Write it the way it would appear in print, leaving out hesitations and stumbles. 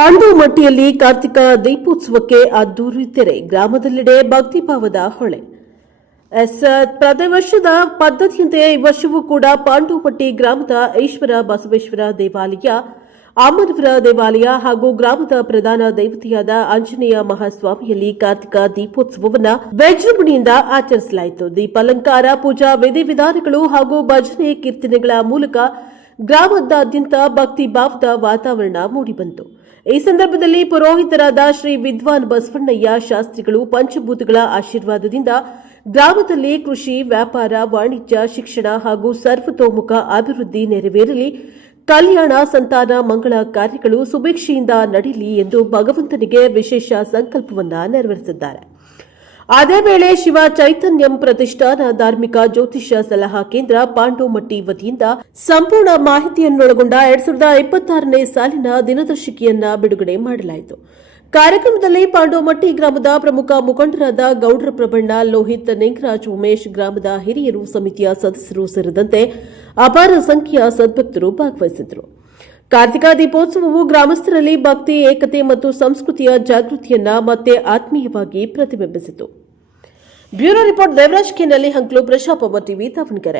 ಪಾಂಡವಮಟ್ಟಿಯಲ್ಲಿ ಕಾರ್ತಿಕ ದೀಪೋತ್ಸವಕ್ಕೆ ಅದ್ದೂರಿ ತೆರೆ, ಗ್ರಾಮದೆಲ್ಲೆಡೆ ಭಕ್ತಿಭಾವದ ಹೊಳೆ. ಪ್ರತಿ ವರ್ಷದ ಪದ್ಧತಿಯಂತೆ ಈ ವರ್ಷವೂ ಕೂಡ ಪಾಂಡವಮಟ್ಟಿ ಗ್ರಾಮದ ಈಶ್ವರ ಬಸವೇಶ್ವರ ದೇವಾಲಯ, ಅಮ್ಮನವರ ದೇವಾಲಯ ಹಾಗೂ ಗ್ರಾಮದ ಪ್ರಧಾನ ದೇವತೆಯಾದ ಆಂಜನೇಯ ಮಹಾಸ್ವಾಮಿಯಲ್ಲಿ ಕಾರ್ತಿಕ ದೀಪೋತ್ಸವವನ್ನು ವಿಜೃಂಭಣೆಯಿಂದ ಆಚರಿಸಲಾಯಿತು. ದೀಪಾಲಂಕಾರ, ಪೂಜಾ ವಿಧಿವಿಧಾನಗಳು ಹಾಗೂ ಭಜನೆ ಕೀರ್ತನೆಗಳ ಮೂಲಕ ಗ್ರಾಮದಾದ್ಯಂತ ಭಕ್ತಿ ಭಾವದ ವಾತಾವರಣ ಮೂಡಿಬಂತು. ಈ ಸಂದರ್ಭದಲ್ಲಿ ಪುರೋಹಿತರಾದ ಶ್ರೀ ವಿದ್ವಾನ್ ಬಸವಣ್ಣಯ್ಯ ಶಾಸ್ತ್ರಿಗಳು ಪಂಚಭೂತಗಳ ಆಶೀರ್ವಾದದಿಂದ ಗ್ರಾಮದಲ್ಲಿ ಕೃಷಿ, ವ್ಯಾಪಾರ, ವಾಣಿಜ್ಯ, ಶಿಕ್ಷಣ ಹಾಗೂ ಸರ್ವತೋಮುಖ ಅಭಿವೃದ್ಧಿ ನೆರವೇರಲಿ, ಕಲ್ಯಾಣ, ಸಂತಾನ, ಮಂಗಳ ಕಾರ್ಯಗಳು ಸುಭಿಕ್ಷೆಯಿಂದ ನಡೆಯಲಿ ಎಂದು ಭಗವಂತನಿಗೆ ವಿಶೇಷ ಸಂಕಲ್ಪವನ್ನು ನೆರವೇರಿಸಿದ್ದಾರೆ. ಅದೇ ವೇಳೆ ಶಿವ ಚೈತನ್ಯಂ ಪ್ರತಿಷ್ಠಾನ ಧಾರ್ಮಿಕ ಜ್ಯೋತಿಷ್ಯ ಸಲಹಾ ಕೇಂದ್ರ ಪಾಂಡವಮಟ್ಟಿ ವತಿಯಿಂದ ಸಂಪೂರ್ಣ ಮಾಹಿತಿಯನ್ನೊಳಗೊಂಡ 2026ನೇ ಸಾಲಿನ ದಿನದರ್ಶಿಕೆಯನ್ನ ಬಿಡುಗಡೆ ಮಾಡಲಾಯಿತು. ಕಾರ್ಯಕ್ರಮದಲ್ಲಿ ಪಾಂಡವಮಟ್ಟಿ ಗ್ರಾಮದ ಪ್ರಮುಖ ಮುಖಂಡರಾದ ಗೌಡ್ರ ಪ್ರಬಣ್ಣ, ಲೋಹಿತ್, ನಿಂಗರಾಜ್, ಉಮೇಶ್, ಗ್ರಾಮದ ಹಿರಿಯರು, ಸಮಿತಿಯ ಸದಸ್ಯರು ಸೇರಿದಂತೆ ಅಪಾರ ಸಂಖ್ಯೆಯ ಸದ್ಭಕ್ತರು ಭಾಗವಹಿಸಿದ್ದರು. ಕಾರ್ತಿಕ ದೀಪೋತ್ಸವವು ಗ್ರಾಮಸ್ಥರಲ್ಲಿ ಭಕ್ತಿ, ಏಕತೆ ಮತ್ತು ಸಂಸ್ಕೃತಿಯ ಜಾಗೃತಿಯನ್ನ ಮತ್ತೆ ಆತ್ಮೀಯವಾಗಿ ಪ್ರತಿಬಿಂಬಿಸಿತು. ಬ್ಯೂರೋ ರಿಪೋರ್ಟ್, ದೇವರಾಜ್ ಕೆ, ನಲ್ಲಿ ಹಂಕ್ಲು, ಪ್ರಶಾಪ ಟಿವಿ, ದಾವಣಗೆರೆ.